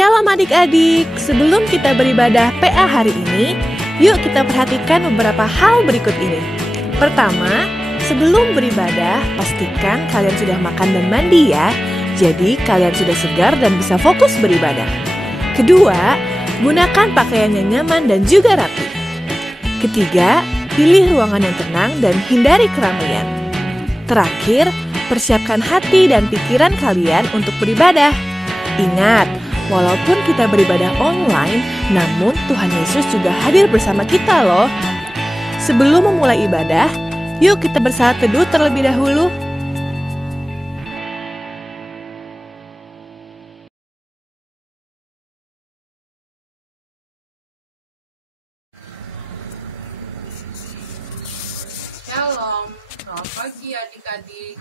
Shalom adik-adik, sebelum kita beribadah PA hari ini, yuk kita perhatikan beberapa hal berikut ini. Pertama, sebelum beribadah, pastikan kalian sudah makan dan mandi ya. Jadi kalian sudah segar dan bisa fokus beribadah. Kedua, gunakan pakaian yang nyaman dan juga rapi. Ketiga, pilih ruangan yang tenang dan hindari keramaian. Terakhir, persiapkan hati dan pikiran kalian untuk beribadah. Ingat, walaupun kita beribadah online, namun Tuhan Yesus juga hadir bersama kita loh. Sebelum memulai ibadah, yuk kita bersaat teduh terlebih dahulu. Shalom, selamat pagi adik-adik.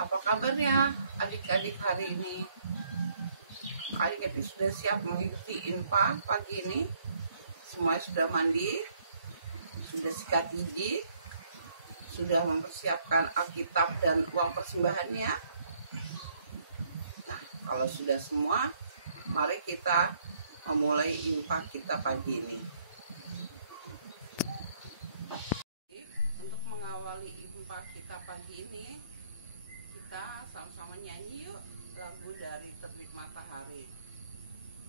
Apa kabarnya adik-adik hari ini? Adik-adik sudah siap mengikuti infak pagi ini? Semuanya sudah mandi? Sudah sikat gigi? Sudah mempersiapkan Alkitab dan uang persembahannya? Nah, kalau sudah semua, mari kita memulai infak kita pagi ini. Untuk mengawali infak kita pagi ini, kita sama-sama nyanyi yuk lagu dari Terbit Matahari.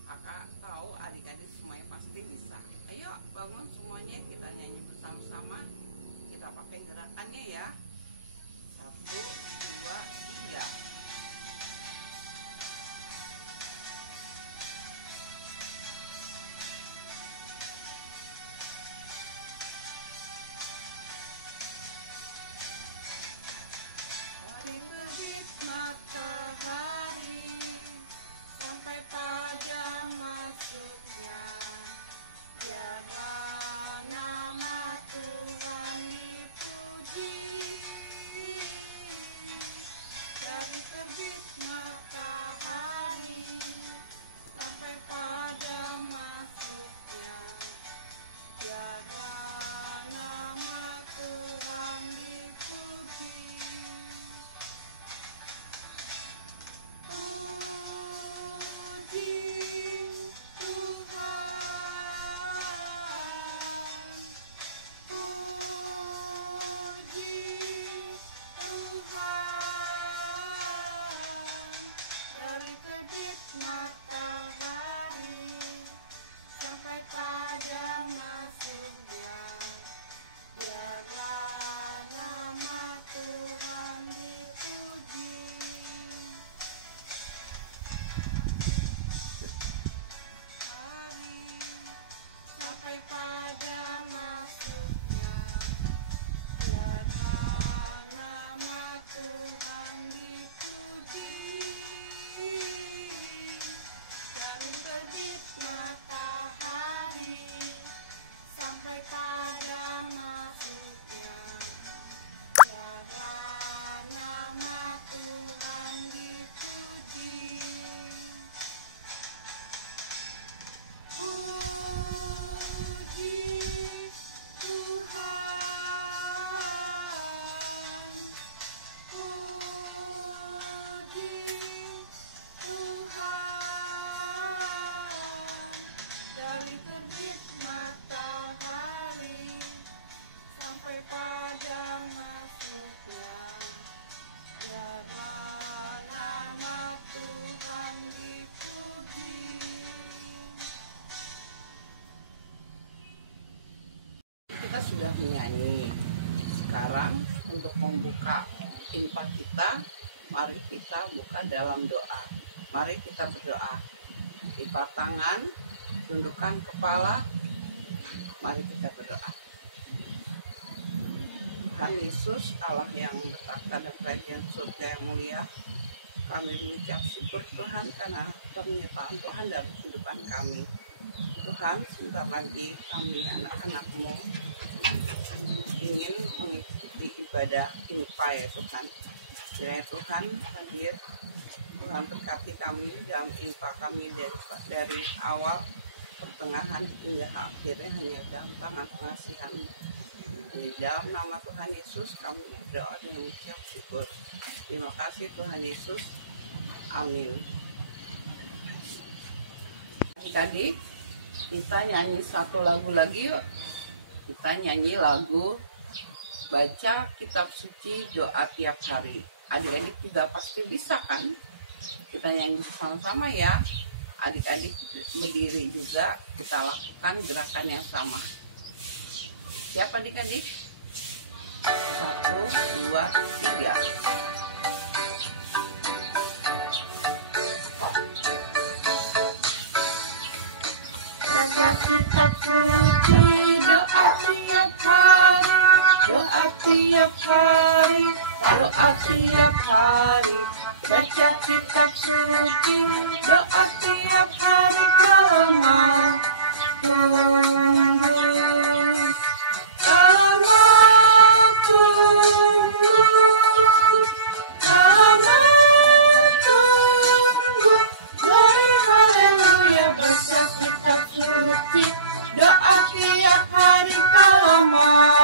Kakak tahu adik-adik semuanya pasti bisa. Ayo bangun semuanya, kita nyanyi bersama-sama. Kita pakai gerakannya ya. 1, 2, 3. Dari terbit matahari sampai pada masuknya, biarlah nama Tuhan dipuji. Dari terbit matahari sampai pada masuknya, biarlah nama Tuhan dipuji. Puji Tuhan, puji Tuhan. Dari terbit matahari sampai pada masuknya, biarlah nama Tuhan dipuji. Hari sampai pada masuknya, biarlah nama Tuhan dipuji. Dari terbit matahari sampai pada masuknya, biarlah nama Tuhan dipuji. Puji Tuhan, puji Tuhan. Dari terbit matahari sampai pada masuknya, biarlah nama Tuhan dipuji. Kita sudah menyanyi. Sekarang untuk membuka infak kita, mari kita buka dalam doa. Mari kita berdoa. Lipat tangan, tundukkan kepala. Mari kita berdoa. Tuhan Yesus, Allah yang bertakhta dan kerajaan surga yang mulia, kami mengucap syukur Tuhan karena pernyataan Tuhan dalam kehidupan kami. Tuhan, sebentar lagi kami anak-anak-Mu ingin mengikuti ibadah infak ya Tuhan. Kiranya Tuhan hadir, Tuhan berkati kami dalam infak kami dari awal, pertengahan hingga akhirnya hanya dalam tangan pengasihan. Di dalam nama Tuhan Yesus kami berdoa dan mengucap syukur. Terima kasih Tuhan Yesus. Amin. Adik-adik, kita nyanyi satu lagu lagi yuk. Kita nyanyi lagu baca kitab suci doa tiap hari. Adik-adik juga pasti bisa kan? Kita nyanyi bersama-sama ya. Adik-adik berdiri juga, kita lakukan gerakan yang sama. Siap adik-adik? 1, 2, 3. Doa tiap hari, baca kitab suci, doa tiap hari kalau mau haleluya, baca kitab suci, doa tiap hari kalau mau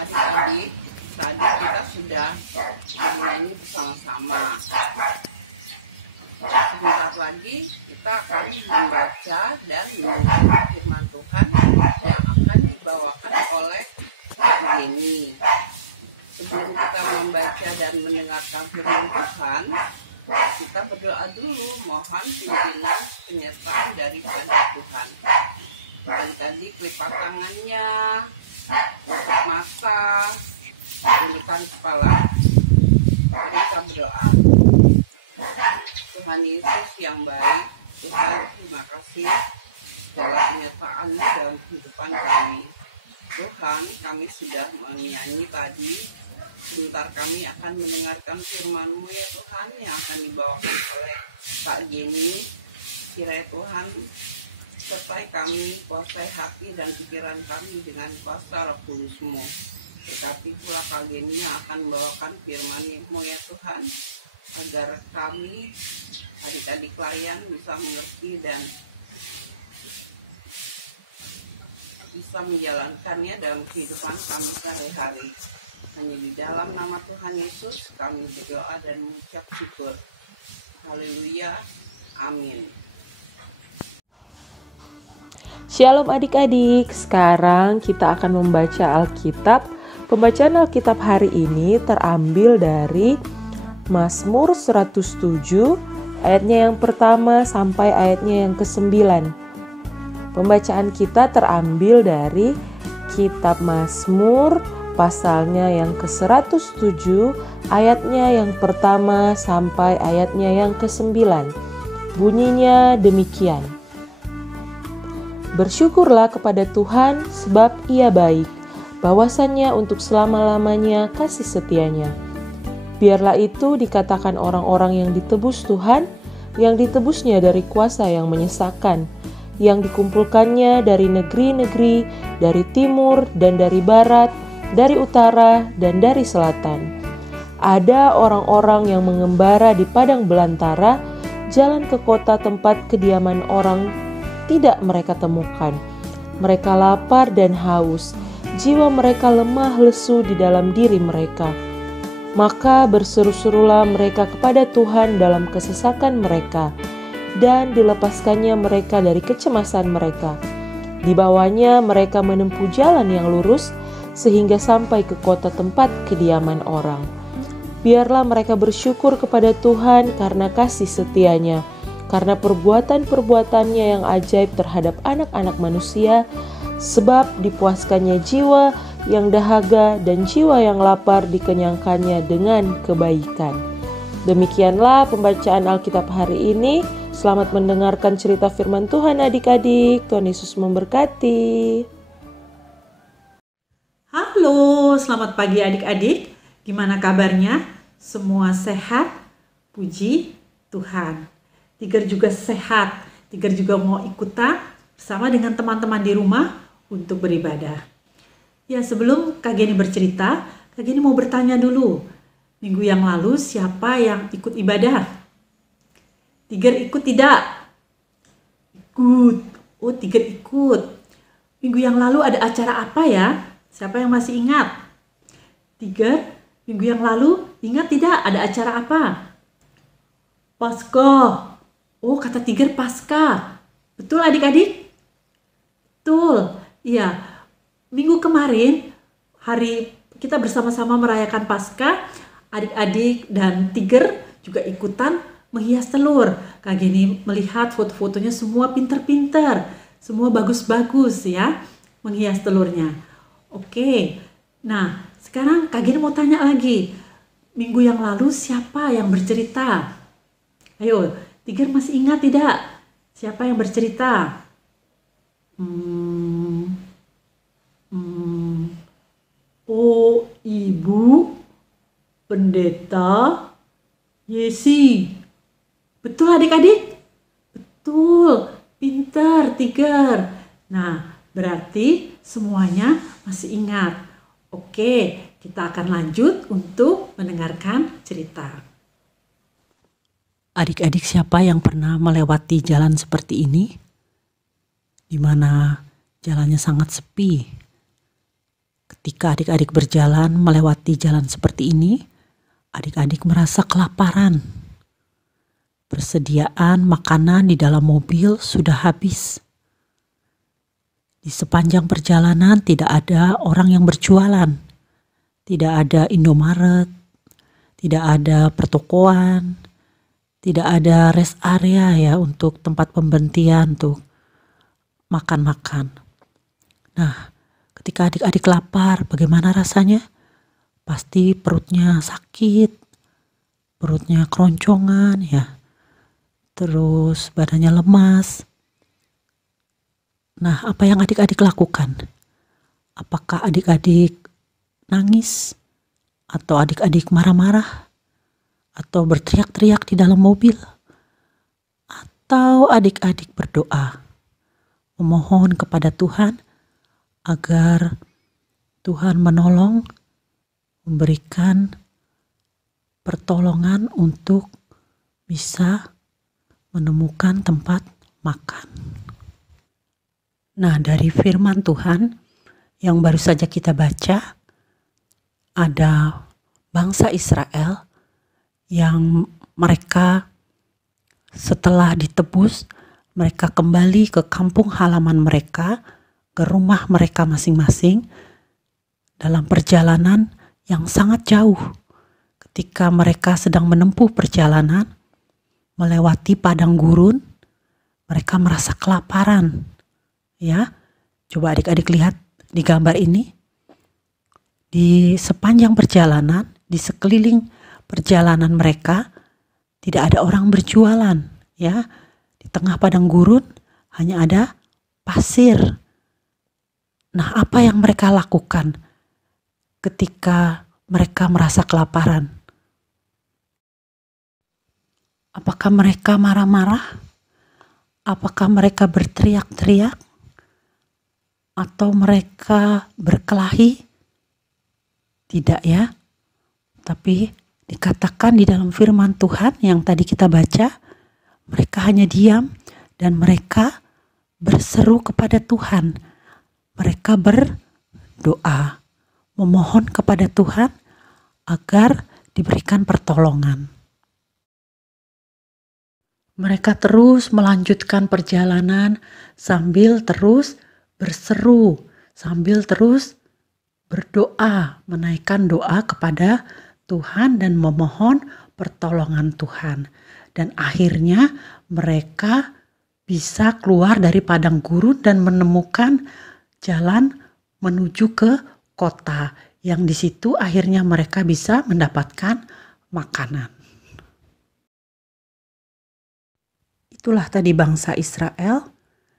Adik-adik, tadi kita sudah menyanyi bersama-sama. Sebentar lagi kita akan membaca dan mendengar firman Tuhan yang akan dibawakan oleh Jenny. Sebelum kita membaca dan mendengarkan firman Tuhan, kita berdoa dulu, mohon pimpinan penyertaan daripada Tuhan. Adik-adik lipat tangannya, tutup mata, tundukkan kepala. Mari kita berdoa. Tuhan Yesus yang baik, Tuhan terima kasih segala penyertaan-Mu dalam kehidupan kami. Tuhan, kami sudah menyanyi tadi. Sebentar kami akan mendengarkan firman-Mu ya Tuhan, yang akan dibawakan oleh Kak Jenny. Kiranya Tuhan sertai kami, kuasai hati dan pikiran kami dengan kuasa Roh Kudus-Mu. Berkati pula Kak Jenny yang akan membawakan firman-Mu ya Tuhan, agar kami adik-adik layan bisa mengerti dan bisa menjalankannya dalam kehidupan kami sehari-hari. Hanya di dalam nama Tuhan Yesus kami berdoa dan mengucap syukur. Haleluya, amin. Shalom adik-adik, sekarang kita akan membaca Alkitab. Pembacaan Alkitab hari ini terambil dari Mazmur 107, ayatnya yang pertama sampai ayatnya yang ke-9. Pembacaan kita terambil dari Kitab Mazmur, pasalnya yang ke-107, ayatnya yang pertama sampai ayatnya yang ke-9. Bunyinya demikian. Bersyukurlah kepada Tuhan sebab Ia baik, bahwasannya untuk selama-lamanya kasih setianya. Biarlah itu dikatakan orang-orang yang ditebus Tuhan, yang ditebusnya dari kuasa yang menyesakkan, yang dikumpulkannya dari negeri-negeri, dari timur dan dari barat, dari utara dan dari selatan. Ada orang-orang yang mengembara di padang belantara, jalan ke kota tempat kediaman orang tidak mereka temukan. Mereka lapar dan haus, jiwa mereka lemah lesu di dalam diri mereka. Maka berseru-serulah mereka kepada Tuhan dalam kesesakan mereka, dan dilepaskannya mereka dari kecemasan mereka. Dibawanya mereka menempuh jalan yang lurus, sehingga sampai ke kota tempat kediaman orang. Biarlah mereka bersyukur kepada Tuhan karena kasih setianya, karena perbuatan-perbuatannya yang ajaib terhadap anak-anak manusia, sebab dipuaskannya jiwa yang dahaga dan jiwa yang lapar dikenyangkannya dengan kebaikan. Demikianlah pembacaan Alkitab hari ini. Selamat mendengarkan cerita firman Tuhan adik-adik. Tuhan Yesus memberkati. Halo, selamat pagi adik-adik. Gimana kabarnya? Semua sehat? Puji Tuhan. Tiger juga sehat. Tiger juga mau ikutan bersama dengan teman-teman di rumah untuk beribadah. Ya, sebelum Kak Geni bercerita, Kak Geni mau bertanya dulu. Minggu yang lalu siapa yang ikut ibadah? Tiger ikut tidak? Ikut. Oh, Tiger ikut. Minggu yang lalu ada acara apa ya? Siapa yang masih ingat? Tiger, minggu yang lalu ingat tidak ada acara apa? Paskah. Oh, kata Tiger Paskah. Betul adik-adik? Betul. Iya. Minggu kemarin, hari kita bersama-sama merayakan Paskah, adik-adik dan Tiger juga ikutan menghias telur. Kak Geni melihat foto-fotonya semua pinter-pinter, semua bagus-bagus ya, menghias telurnya. Oke, nah sekarang Kak Geni mau tanya lagi, minggu yang lalu siapa yang bercerita? Ayo, Tiger masih ingat tidak? Siapa yang bercerita? Oh, Ibu Pendeta Yesi. Betul adik-adik? Betul, pintar Tiger. Nah, berarti semuanya masih ingat. Oke, kita akan lanjut untuk mendengarkan cerita. Adik-adik, siapa yang pernah melewati jalan seperti ini? Di mana jalannya sangat sepi. Ketika adik-adik berjalan melewati jalan seperti ini, adik-adik merasa kelaparan. Persediaan makanan di dalam mobil sudah habis. Di sepanjang perjalanan tidak ada orang yang berjualan. Tidak ada Indomaret, tidak ada pertokoan, tidak ada rest area ya untuk tempat pemberhentian untuk makan-makan. Nah, ketika adik-adik lapar, bagaimana rasanya? Pasti perutnya sakit, perutnya keroncongan ya. Terus badannya lemas. Nah, apa yang adik-adik lakukan? Apakah adik-adik nangis? Atau adik-adik marah-marah? Atau berteriak-teriak di dalam mobil? Atau adik-adik berdoa, memohon kepada Tuhan agar Tuhan menolong, memberikan pertolongan untuk bisa menemukan tempat makan. Nah, dari firman Tuhan yang baru saja kita baca, ada bangsa Israel yang mereka setelah ditebus, mereka kembali ke kampung halaman mereka, ke rumah mereka masing-masing dalam perjalanan yang sangat jauh. Ketika mereka sedang menempuh perjalanan melewati padang gurun, mereka merasa kelaparan. Ya, coba adik-adik lihat di gambar ini. Di sepanjang perjalanan, di sekeliling perjalanan mereka tidak ada orang berjualan. Ya, di tengah padang gurun hanya ada pasir. Nah, apa yang mereka lakukan ketika mereka merasa kelaparan? Apakah mereka marah-marah? Apakah mereka berteriak-teriak atau mereka berkelahi? Tidak ya. Tapi dikatakan di dalam firman Tuhan yang tadi kita baca, mereka hanya diam dan mereka berseru kepada Tuhan. Mereka berdoa, memohon kepada Tuhan agar diberikan pertolongan. Mereka terus melanjutkan perjalanan sambil terus berseru, sambil terus berdoa, menaikkan doa kepada Tuhan dan memohon pertolongan Tuhan. Dan akhirnya mereka bisa keluar dari padang gurun dan menemukan jalan menuju ke kota, yang di situ akhirnya mereka bisa mendapatkan makanan. Itulah tadi bangsa Israel,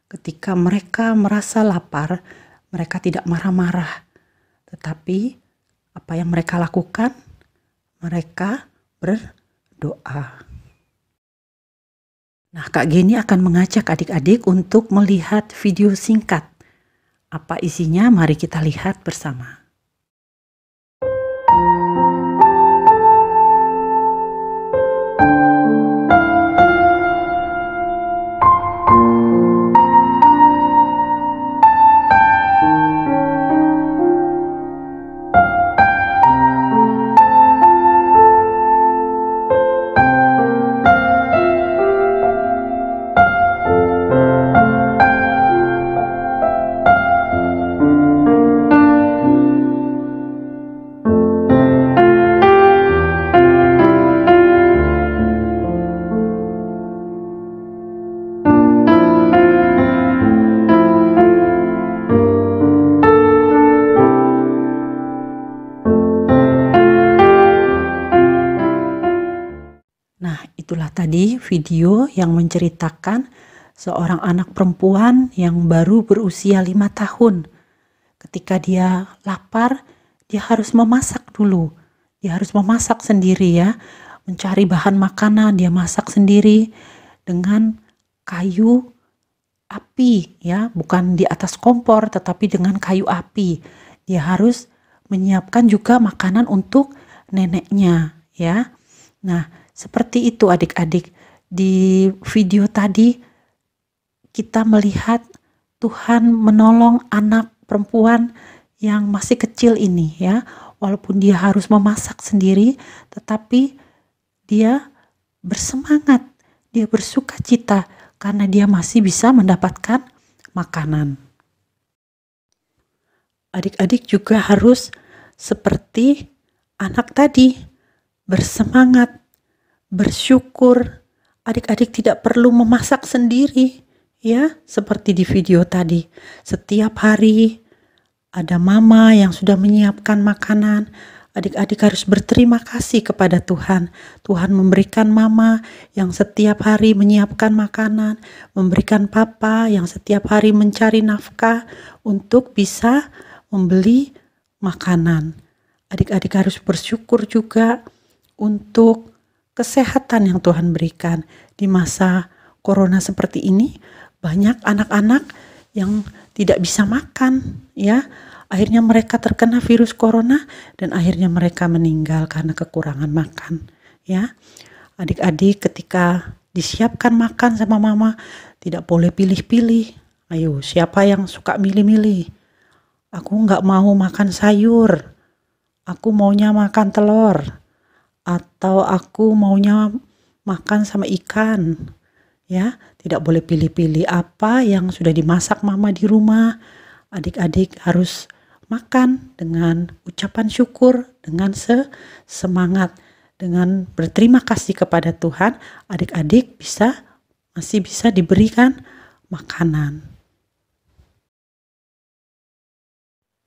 ketika mereka merasa lapar, mereka tidak marah-marah, tetapi apa yang mereka lakukan? Mereka berdoa. Nah, Kak Geni akan mengajak adik-adik untuk melihat video singkat. Apa isinya? Mari kita lihat bersama. Itulah tadi video yang menceritakan seorang anak perempuan yang baru berusia 5 tahun. Ketika dia lapar, dia harus memasak dulu. Dia harus memasak sendiri ya. Mencari bahan makanan, dia masak sendiri dengan kayu api ya. Bukan di atas kompor, tetapi dengan kayu api. Dia harus menyiapkan juga makanan untuk neneknya ya. Nah, seperti itu adik-adik, di video tadi kita melihat Tuhan menolong anak perempuan yang masih kecil ini ya. Walaupun dia harus memasak sendiri, tetapi dia bersemangat, dia bersuka cita karena dia masih bisa mendapatkan makanan. Adik-adik juga harus seperti anak tadi, bersemangat, bersyukur. Adik-adik tidak perlu memasak sendiri ya, seperti di video tadi. Setiap hari ada mama yang sudah menyiapkan makanan. Adik-adik harus berterima kasih kepada Tuhan. Tuhan memberikan mama yang setiap hari menyiapkan makanan, memberikan papa yang setiap hari mencari nafkah untuk bisa membeli makanan. Adik-adik harus bersyukur juga untuk kesehatan yang Tuhan berikan. Di masa corona seperti ini, banyak anak-anak yang tidak bisa makan ya. Akhirnya mereka terkena virus corona dan akhirnya mereka meninggal karena kekurangan makan ya. Adik-adik ketika disiapkan makan sama mama, tidak boleh pilih-pilih. Ayo, siapa yang suka milih-milih? Aku nggak mau makan sayur, aku maunya makan telur, atau aku maunya makan sama ikan ya. Tidak boleh pilih-pilih. Apa yang sudah dimasak mama di rumah, adik-adik harus makan dengan ucapan syukur, dengan semangat, dengan berterima kasih kepada Tuhan. Adik-adik masih bisa diberikan makanan.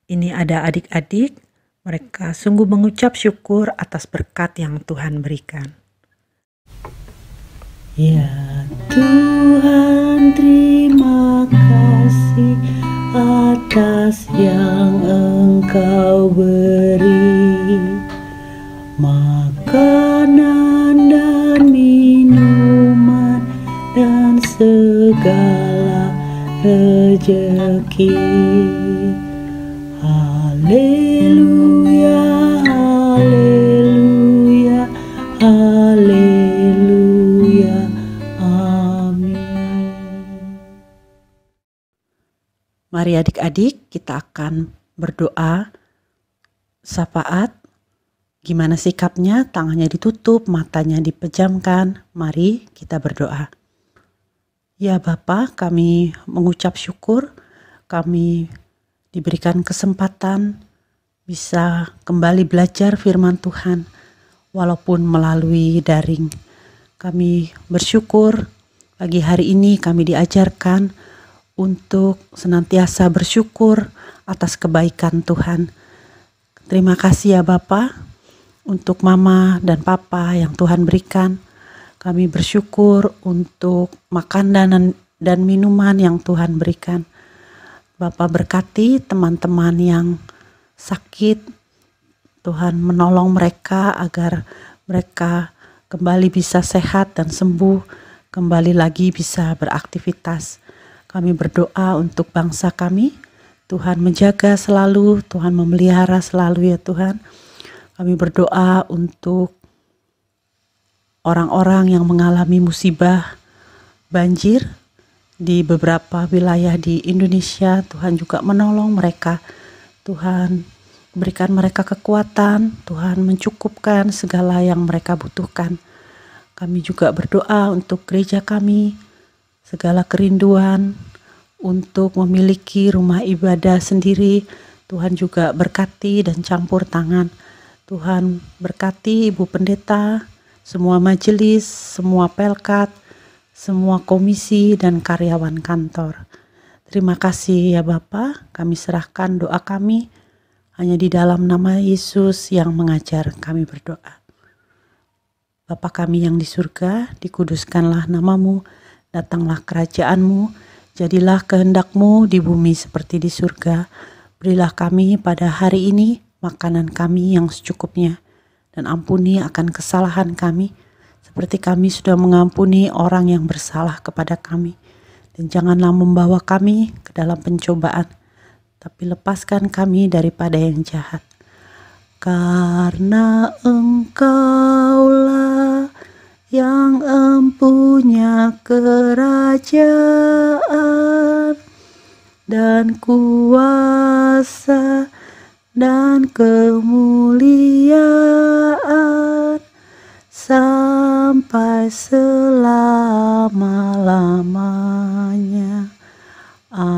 Ini ada adik-adik, mereka sungguh mengucap syukur atas berkat yang Tuhan berikan. Ya Tuhan, terima kasih atas yang Engkau beri, makanan dan minuman dan segala segala rejeki. Haleluya, haleluya, haleluya, amin. Mari adik-adik kita akan berdoa syafaat. Gimana sikapnya? Tangannya ditutup, matanya dipejamkan. Mari kita berdoa. Ya Bapa, kami mengucap syukur, kami diberikan kesempatan bisa kembali belajar firman Tuhan, walaupun melalui daring. Kami bersyukur pagi hari ini kami diajarkan untuk senantiasa bersyukur atas kebaikan Tuhan. Terima kasih ya Bapa, untuk Mama dan Papa yang Tuhan berikan. Kami bersyukur untuk makanan dan minuman yang Tuhan berikan. Bapa berkati teman-teman yang sakit. Tuhan menolong mereka agar mereka kembali bisa sehat dan sembuh, kembali lagi bisa beraktivitas. Kami berdoa untuk bangsa kami. Tuhan menjaga selalu, Tuhan memelihara selalu ya Tuhan. Kami berdoa untuk orang-orang yang mengalami musibah banjir di beberapa wilayah di Indonesia. Tuhan juga menolong mereka. Tuhan berikan mereka kekuatan. Tuhan mencukupkan segala yang mereka butuhkan. Kami juga berdoa untuk gereja kami, segala kerinduan untuk memiliki rumah ibadah sendiri. Tuhan juga berkati dan campur tangan. Tuhan berkati Ibu Pendeta, semua majelis, semua pelkat, semua komisi dan karyawan kantor. Terima kasih ya Bapa, kami serahkan doa kami hanya di dalam nama Yesus yang mengajar kami berdoa. Bapa kami yang di surga, dikuduskanlah namamu, datanglah kerajaanmu, jadilah kehendak-Mu di bumi seperti di surga. Berilah kami pada hari ini makanan kami yang secukupnya, dan ampuni akan kesalahan kami, seperti kami sudah mengampuni orang yang bersalah kepada kami. Dan janganlah membawa kami ke dalam pencobaan, tapi lepaskan kami daripada yang jahat. Karena Engkaulah yang empunya kerajaan dan kuasa dan kemuliaan sampai selama-lamanya. Amin.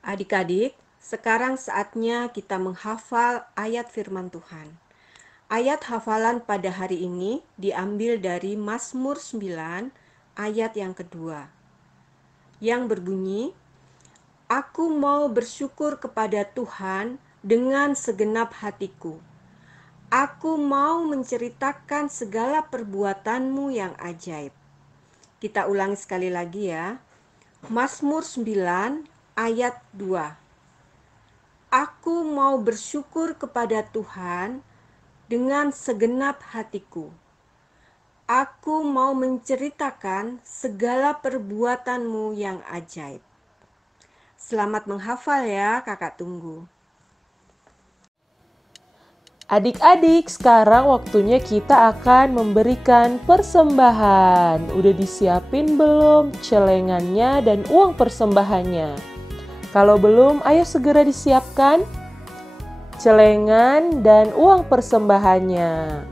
Adik-adik, sekarang saatnya kita menghafal ayat firman Tuhan. Ayat hafalan pada hari ini diambil dari Mazmur 9 ayat yang kedua, yang berbunyi, "Aku mau bersyukur kepada Tuhan dengan segenap hatiku. Aku mau menceritakan segala perbuatan-Mu yang ajaib." Kita ulangi sekali lagi ya. Mazmur 9 ayat 2. Aku mau bersyukur kepada Tuhan dengan segenap hatiku. Aku mau menceritakan segala perbuatan-Mu yang ajaib. Selamat menghafal ya, Kakak tunggu. Adik-adik, sekarang waktunya kita akan memberikan persembahan. Udah disiapin belum celengannya dan uang persembahannya? Kalau belum, ayo segera disiapkan celengan dan uang persembahannya.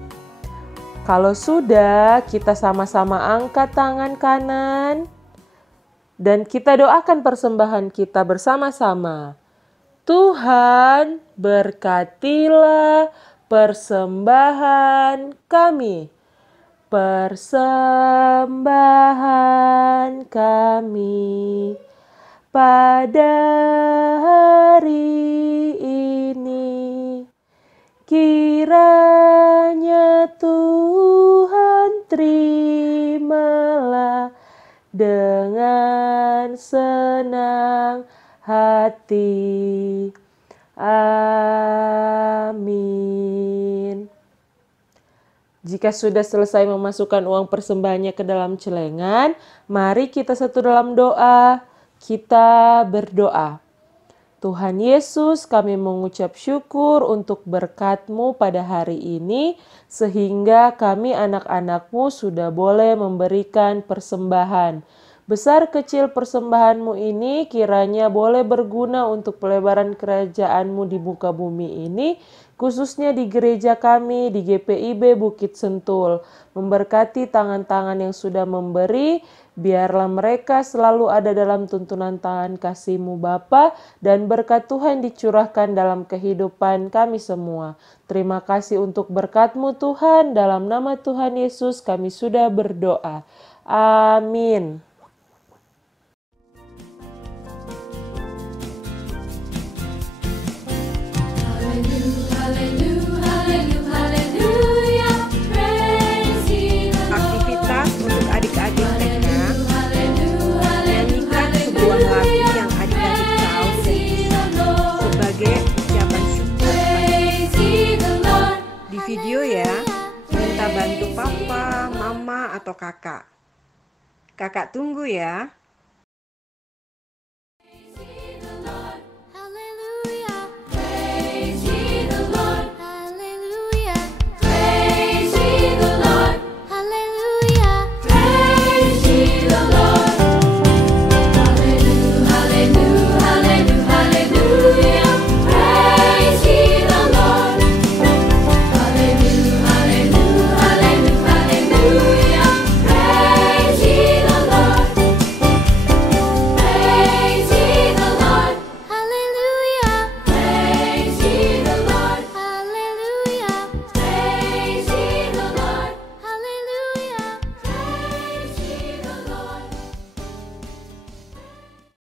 Kalau sudah, kita sama-sama angkat tangan kanan dan kita doakan persembahan kita bersama-sama. Tuhan, berkatilah persembahan kami. Persembahan kami pada hari ini. Kiranya Tuhan terimalah dengan senang hati. Amin. Jika sudah selesai memasukkan uang persembahannya ke dalam celengan, mari kita satu dalam doa. Kita berdoa. Tuhan Yesus, kami mengucap syukur untuk berkat-Mu pada hari ini, sehingga kami anak-anak-Mu sudah boleh memberikan persembahan. Besar kecil persembahan-Mu ini kiranya boleh berguna untuk pelebaran kerajaan-Mu di muka bumi ini, khususnya di gereja kami di GPIB Bukit Sentul. Memberkati tangan-tangan yang sudah memberi, biarlah mereka selalu ada dalam tuntunan tangan kasih-Mu Bapa, dan berkat Tuhan dicurahkan dalam kehidupan kami semua. Terima kasih untuk berkat-Mu Tuhan, dalam nama Tuhan Yesus kami sudah berdoa. Amin. Aktivitas untuk adik-adik TK, nyanyikan sebuah lagu yang adik-adik tahu dan bisa sebagai ucapan syukur di video ya. Minta bantu papa, mama, atau kakak. Kakak tunggu ya.